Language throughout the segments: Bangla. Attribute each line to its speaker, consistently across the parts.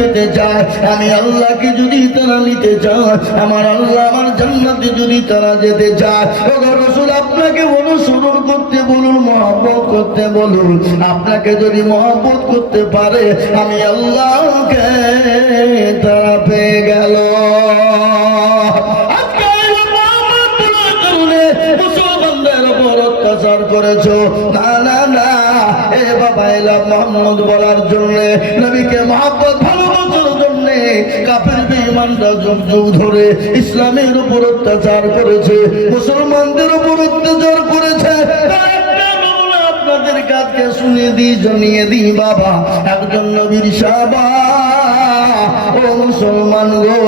Speaker 1: পেতে চায়, আমি আল্লাহকে যদি তারা নিতে চায়, আমার আল্লাহ আমার জান্নাতে যদি তারা যেতে চায় রসুল, আপনাকে অনুসরণ করতে বলুন, মহব্বত করতে বলুন, আপনাকে যদি মহব্বত করতে পারে, আমি আল্লাহকে তারা পেয়ে গেল। অত্যাচার করেছ। এলাম মোহাম্মদ বলার জন্য, নবীকে মহাব্বত ভালোবাসার জন্য কাপের যুগ যুগ ধরে ইসলামের উপর অত্যাচার করেছে, মুসলমানদের উপর অত্যাচার করেছে। আপনাদের কাছে শুনে দিই, জানিয়ে দিই, বাবা, একজন নবীর সাবা মুসলমান গো,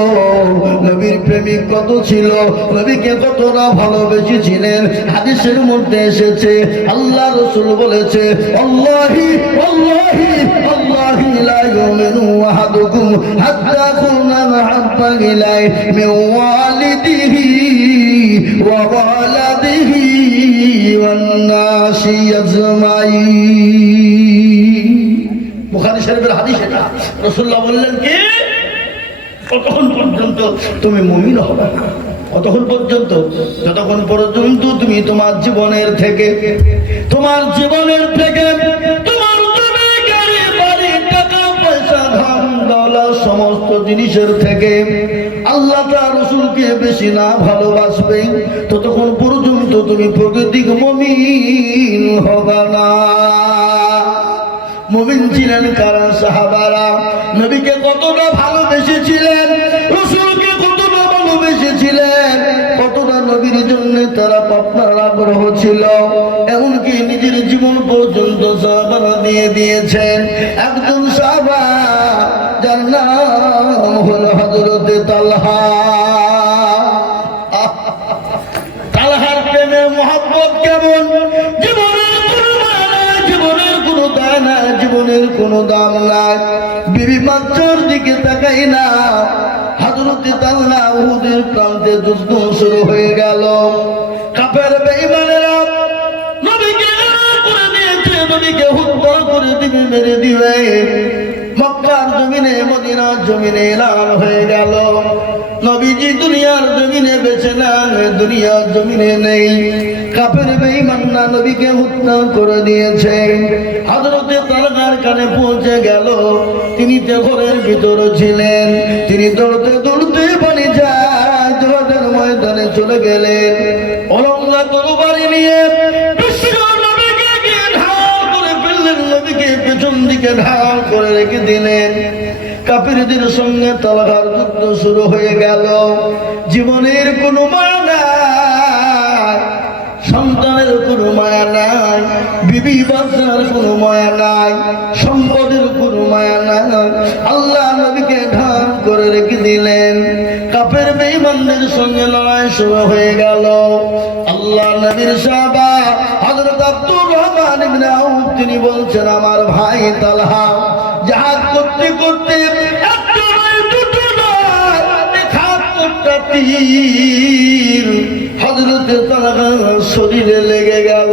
Speaker 1: নবীর প্রেমিক কত ছিল? নবীকে কতটা ভালোবেসেছিলেন? হাদিসের মধ্যে এসেছে, আল্লাহ রসুল বলেছে, আল্লাহি আল্লাহি আল্লাহি লা ইউমিনু আহাদুকুম হাত্তা কুনা হাব্বা ইলাই মিন ওয়ালিদিহি ওয়া ওয়ালাদিহি ওয়ান নাসি আজমাইন। বুখারী শরীফের হাদিস এটা। রাসূলুল্লাহ বললেন কি? কতক্ষণ পর্যন্ত তুমি মুমিন হবে না। কতক্ষণ পর্যন্ত, যতক্ষণ পর্যন্ত তুমি তোমার জীবনের থেকে, তোমার জীবনের থেকে সমস্ত জিনিসের থেকে আল্লাহ রসুলকে বেশি না ভালোবাসবে, ততক্ষণ পর্যন্ত তুমি প্রকৃতিক মমিন হবে না। মুমিন ছিলেন কারণ সাহাবারা? নবীকে কতটা ভালোবেসেছিলেন? রসুলকে কতটা ভালোবেসেছিলেন? কতটা নবীর জন্য তারা পাপনার আগ্রহ ছিল? এমনকি নিজের জীবন পর্যন্ত সাহাবারা দিয়ে দিয়েছেন। একজন সাহাবা, যার নাম দাম নাই। বিবি বাচ্চার দিকে তাকাই না। হাজরতে তাল্লা উহুদের প্রান্তে যুদ্ধ শুরু হয়ে গেল। কাপের বেঈমানেরা নবীকে করে দিয়েছে, নবীকে হত্যা করে দিবে, মেরে দিবে। মক্কার জমিনে, মদিনার জমিনে এলান হয়ে গেল। নবীজি দুনিয়ার জমিনে বেছে নেন, দুনিয়ার জমিনে নেই। কাপের বেঈমান্না নবীকে হত্যা করে দিয়েছে। হযরতে তালকার কানে পৌঁছে গেল। তিনি ঘরের ভিতরে ছিলেন, তিনি দৌড়তে দৌড়তে পানি যায় জোহাদের ময়দানে চলে গেলেন। অলঙ্গা তরবারি নিয়ে করে রেখে দিলেন। সঙ্গে তালাঘার যুদ্ধ শুরু হয়ে গেল। জীবনের কোনো মায়া বিবি কোনো মায়া নাই সম্পদের কোনো মায়া নাই। আল্লাহ নবীকে ঢাল করে রেখে দিলেন। কাপের বেঈমানদের সঙ্গে লড়াই শুরু হয়ে গেল। আল্লাহ নবীর সাহাবা হযরত তিনি বলছেন আমার ভাই তালহা জাহাজ করতে করতে একটা নয়, শরীরে লেগে গেল।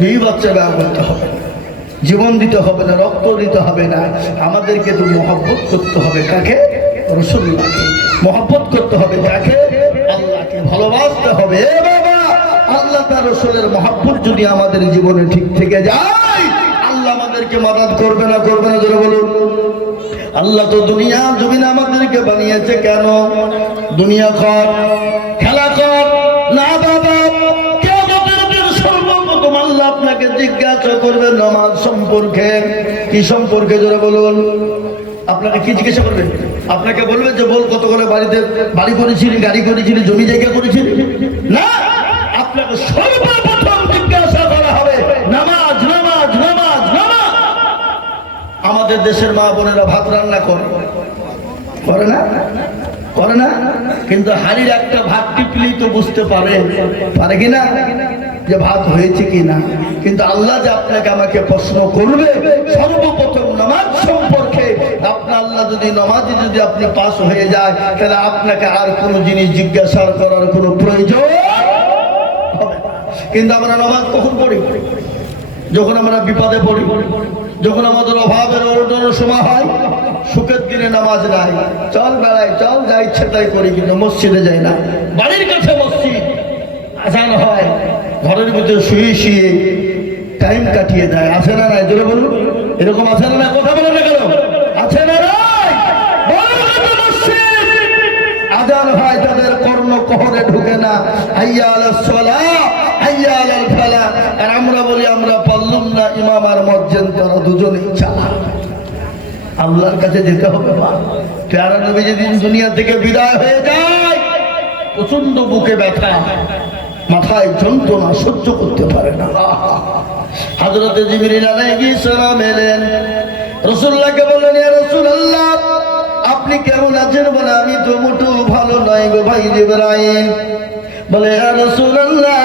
Speaker 1: বিবি বাচ্চা ব্যবহার করতে হবে জীবন দিতে হবে না, রক্ত দিতে হবে না। আমাদেরকে তো মহব্বত করতে হবে কাকে? রসুল্লাহকে। মহব্বত করতে হবে কাকে? আল্লাহকে ভালোবাসতে হবে। আল্লাহ তার রসুলের মহব্বত যদি আমাদের জীবনে ঠিক থেকে যায়, আল্লাহ আমাদেরকে মদত করবে না করবে না যারা বলুন। আল্লাহ তো দুনিয়া জমিন আমাদেরকে বানিয়েছে কেন? দুনিয়া কর জিজ্ঞাসা করবে নামাজ সম্পর্কে। কি সম্পর্কে জোরে বলুন? আপনাকে কি জিজ্ঞাসা করবে আপনাকে বলবে যে, বল কত করে বাড়িতে, বাড়ি করেছিলি গাড়ি করেছিলি জমি জায়গা করেছিলি না! আপনাকে সর্বপ্রথম জিজ্ঞাসা করা হবে, নামাজ নামাজ নামাজ নামাজ! আমাদের দেশের মা বোনেরা ভাত রান্না করে। করে না? করে না? কিন্তু হাড়ির একটা ভাত টিপলেই তো বুঝতে পারে। পারে কি না? যে ভাত হয়েছে কি না? কিন্তু আল্লাহ যে আপনাকে আমাকে প্রশ্ন করবে, সর্বপ্রথম নামাজ সম্পর্কে আপনার আল্লাহ যদি নামাজে যদি আপনি পাস হয়ে যায়, তাহলে আপনাকে আর কোনো জিনিস জিজ্ঞাসা করার কোনো প্রয়োজন কিন্তু আমরা নামাজ কখন পড়ি? যখন আমরা বিপদে পড়ি, যখন আমাদের অভাবের অর্জনের সময় হয়, সুখের দিনে নামাজ নাই, চল বেড়াই, চল যা ইচ্ছে তাই করি, কিন্তু মসজিদে যাই না। বাড়ির কাছে মসজিদ, আজান হয়, ঘরের ভিতরে শুয়ে শুয়ে টাইম কাটিয়ে দেয়। আছে না নাই? জোরে বলুন। এরকম আছে না কথা বলে না কেন? আছে না আজান হয় তাদের কর্ণ কহরে ঢুকে না। সালাহ হাইয়া আলাল ফালা। আর আমরা বলি, আমরা পারলুম না ইমাম আর মজ্জেন তারা দুজনেই চালা। আল্লাহর কাছে যেতে হবে মা। নবী যেদিন দুনিয়া থেকে বিদায় হয়ে যায় প্রচণ্ড বুকে ব্যথা। মাথায় যন্ত্রণা সহ্য করতে পারে না। হাজরতে জিবরিল আলাইহিস সালাম এলেন। রাসূলুল্লাহকে বললেন, ইয়া রাসূলুল্লাহ, আপনি কেমন আছেন? বলে, আমি তো মোটু ভালো নাই গো ভাই জিবরাইল। বলে, ইয়া রাসূলুল্লাহ,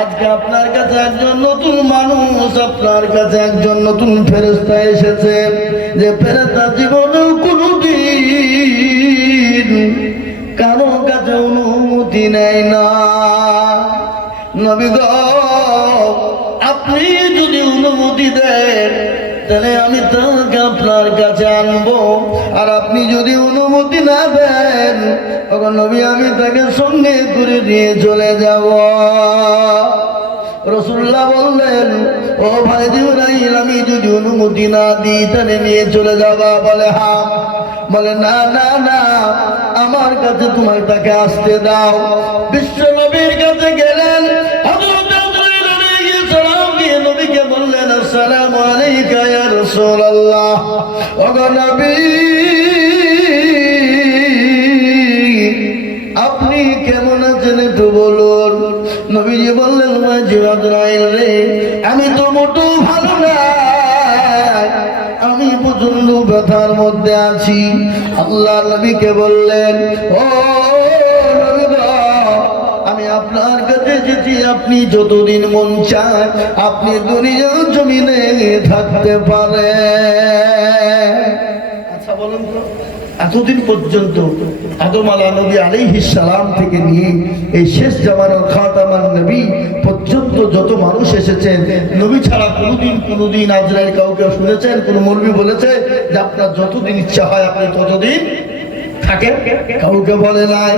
Speaker 1: আজকে আপনার কাছে একজন নতুন মানুষ, আপনার কাছে একজন নতুন ফেরেশতা এসেছে। যে ফেরেশতা জীবনেও কোনোদিন কারও কাছে অনুমতি নেয় না। নবী গো আপনি যদি অনুমতি দেন, তাহলে আমি তাকে আপনার কাছে আনব। আর আপনি যদি অনুমতি না দেন, তখন নবী, আমি তাকে সঙ্গে করে নিয়ে চলে যাব। রসুল্লাহ বললেন, ও ভাই জিবরাইল, আমি যদি অনুমতি না দিই, তাহলে নিয়ে চলে যাবা? বলে, হা। বলে, না না না, আমার কাছে তোমার তাকে আসতে দাও। বিশ্ব নবীর কাছে গেলেন আসসালামু আলাইকা ইয়া রাসূলুল্লাহ। ওগো নবী, আপনি কেমন আছেন একটু বলুন। নবীজি বললেন মাঝি আজরাইল রে, আমি তো মোটো ভালো না। আমি প্রচণ্ড ব্যথার মধ্যে আছি। আল্লাহ নবীকে বললেন, ও আপনি যতদিন মন চায় আপনি দুনিয়া জমিনে থাকতে পারে। আচ্ছা বলুন তো, এতদিন পর্যন্ত আদম আলা নবী আলাইহিস সালাম থেকে নিয়ে এই শেষ জামানার খাতামান নবী পর্যন্ত যত মানুষ এসেছেন নবী ছাড়া কোনোদিন কোনোদিন আজরাইল কাউকে শুনেছেন, কোন মৌলবী বলেছে যে আপনার যতদিন ইচ্ছা হয় আপনি ততদিন থাকেন? কাউকে বলে নাই।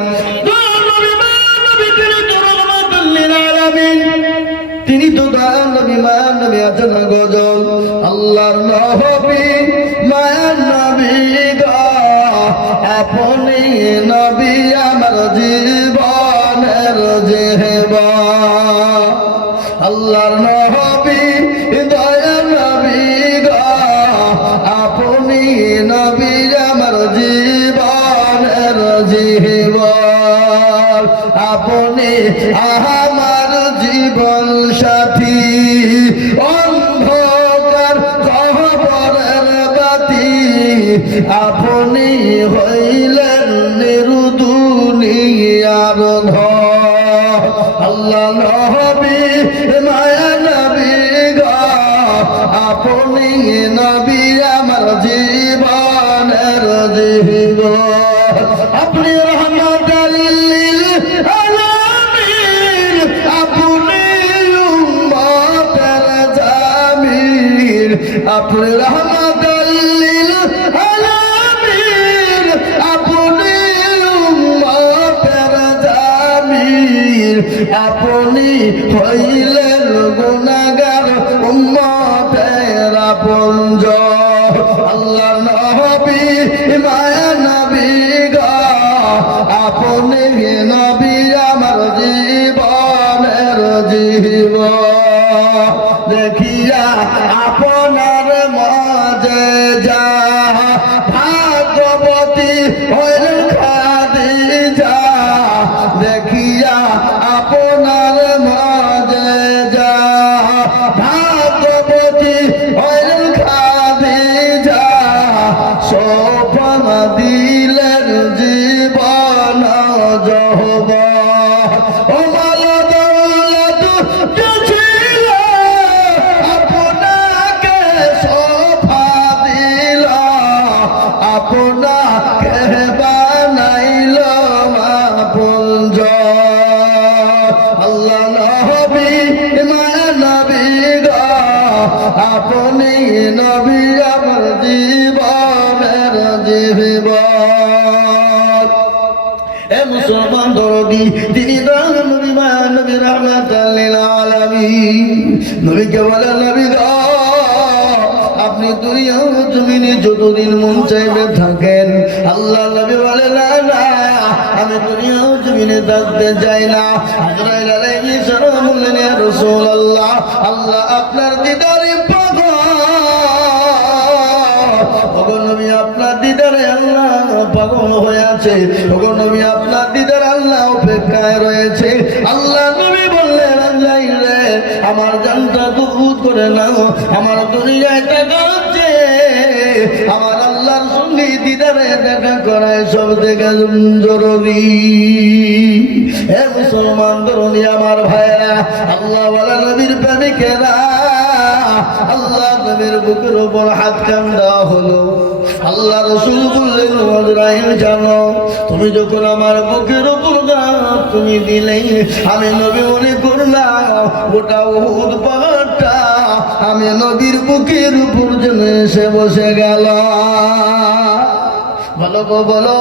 Speaker 1: আলামিন। তিনি তো দয়াল নবী, মায়ার নবী, আছেন গজল। আল্লাহর নবী মায়ার নবী আপনি নবী আমার জীবনের জীবন আল্লাহর নবী দয়াল নবী গো। আপনি নবী আমার জীবনের জীবন আপনি আমার জীবন সাথী অন্ধকার কবরের বাতি আপনি আপনি রহমত লিল আলামিন আপনি হইলেন গুনাহগার। দরদি তিনি নবী নবী নবীকে বলেন নবী আপনি দুনিয়া জমিনে যতদিন মন চাইবে থাকেন। আল্লাহ নবী বলে, না আমি দুনিয়া জমিনে থাকতে চাই না। আল্লাহ আপনার দিদারে পাগল হয়ে আছে। ওগো নবী, আপনার দিদার আল্লাহ অপেক্ষায় রয়েছে। আল্লাহ নবী বললেন আমার জানটা দুধ করে নাও। আমার দুনিয়ায় টাকা হচ্ছে আমার আল্লাহর সঙ্গে দিদারে দেখা করায় সব দেখা জরুরি। হে মুসলমান ধরুন আমার ভাইরা আল্লাহ বলে, নবীর প্রেমিকেরা আল্লাহ নবীর বুকের উপর হাত কান দেওয়া হলো। আল্লাহ রসুল বললেন আজরাইল জানো, তুমি যখন আমার বুকের উপর তুমি দিলেই আমি নবী মনে করলাম, গোটা উহুদ পাহাড়টা আমি নবীর বুকের উপর যেন এসে বসে গেল। বলো গো, বলো,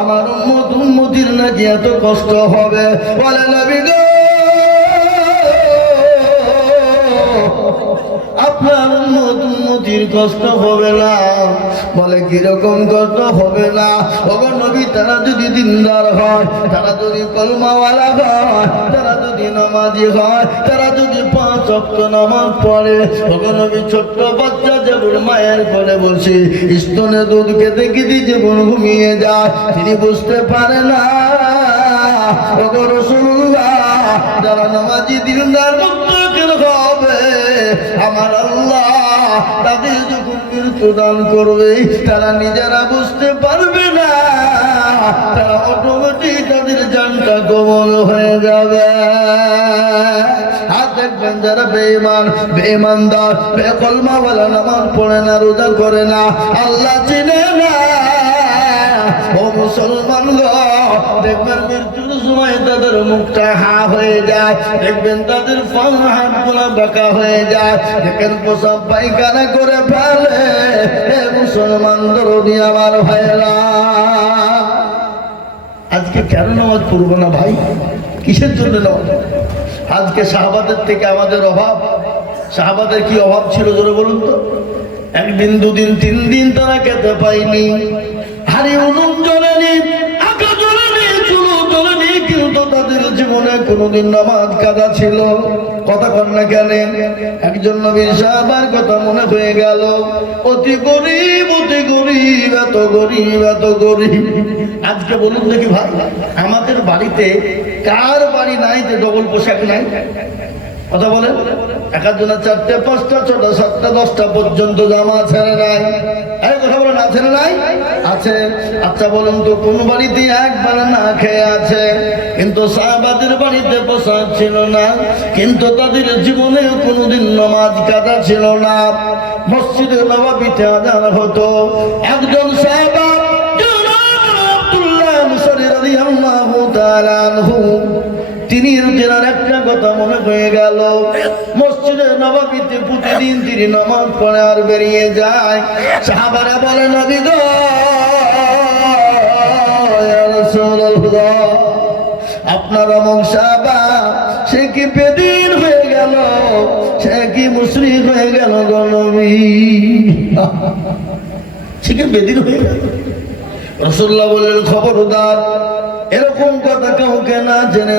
Speaker 1: আমার উম্মত উম্মতির নাকি এত কষ্ট হবে? বলে, নবী গো আপনার কষ্ট হবে না। বলে, কীরকম কষ্ট হবে না? ওগো নবী, তারা যদি দিনদার হয়, তারা যদি কলমাওয়ালা হয়, তারা যদি নামাজি হয়, তারা যদি পাঁচ অক্ট নামাজ পড়ে, ওগো নবী, ছোট্ট বাচ্চা যেমন মায়ের করে বসে, স্তনে দুধ খেতে খেতে যেমন ঘুমিয়ে যায়, তিনি বুঝতে পারে না। ওগো রসুল্লাহ, যারা নামাজি দিনদার মুক্তকের হবে আমার আল্লাহ তাদের যখন মৃত্যু দান করবে, তারা নিজেরা বুঝতে পারবে না। তারা অটোমেটিক তাদের জানটা কমল হয়ে যাবে। দেখবেন যারা পড়ে না করে না, আল্লাহ চিনে না। ও মুসলমান গো দেখবেন সময় তাদের মুখটা হা হয়ে যায়। দেখবেন তাদের ফাল হাতগুলা বাঁকা হয়ে যায়। দেখেন পোশাক পায়খানা করে ফেলে। মুসলমান, দরদি আমার ভাইরা আজকে কেন নামাজ পড়ব না ভাই? কিসের জন্য আজকে শাহবাদের থেকে আমাদের অভাব। শাহবাদের কি অভাব ছিল জোরে বলুন তো? একদিন, দুদিন, তিন দিন তারা খেতে পাইনি হারি উনুন জ্বলেনি। জীবনে কোনোদিন নমাজ কাদা ছিল। কথা কন না কেন? একজন নবীর সাহাবার কথা মনে হয়ে গেল। অতি গরিব অতি গরিব, এত গরিব এত গরিব। আজকে বলুন দেখি ভাই, আমাদের বাড়িতে কার বাড়ি নাই যে ডবল পোশাক নাই? কথা বলেন একাধজনের চারটে, পাঁচটা, ছটা, সাতটা, দশটা পর্যন্ত জামা ছেড়ে নাই। এই কথা বলেন আছে না নাই? আছে। আচ্ছা বলুন তো, কোন বাড়িতে একবার না খেয়ে আছে? কিন্তু সাহাবাদের বাড়িতে পোশাক ছিল না। কিন্তু তাদের জীবনে কোনোদিন নামাজ কাজা ছিল না। মসজিদে নবাবিতে আজান হতো। একজন সাহাবা আব্দুল্লাহ মুসারি রাদিয়াল্লাহু তাআলা তিনি তেনার একটা কথা মনে হয়ে গেল। মসজিদে নবাবিতে প্রতিদিন তিনি নামাজ পড়ে আর বেরিয়ে যায়। সাহাবারা বলে গো আপনার অমক সাহাবা, সে কি বেদিন হয়ে গেল? সে কি মুশরিক হয়ে গেল গো সে কি বেদিন হয়ে গেল? রসুল্লাহ বললেন খবরদার, এরকম কথা কাউকে না জেনে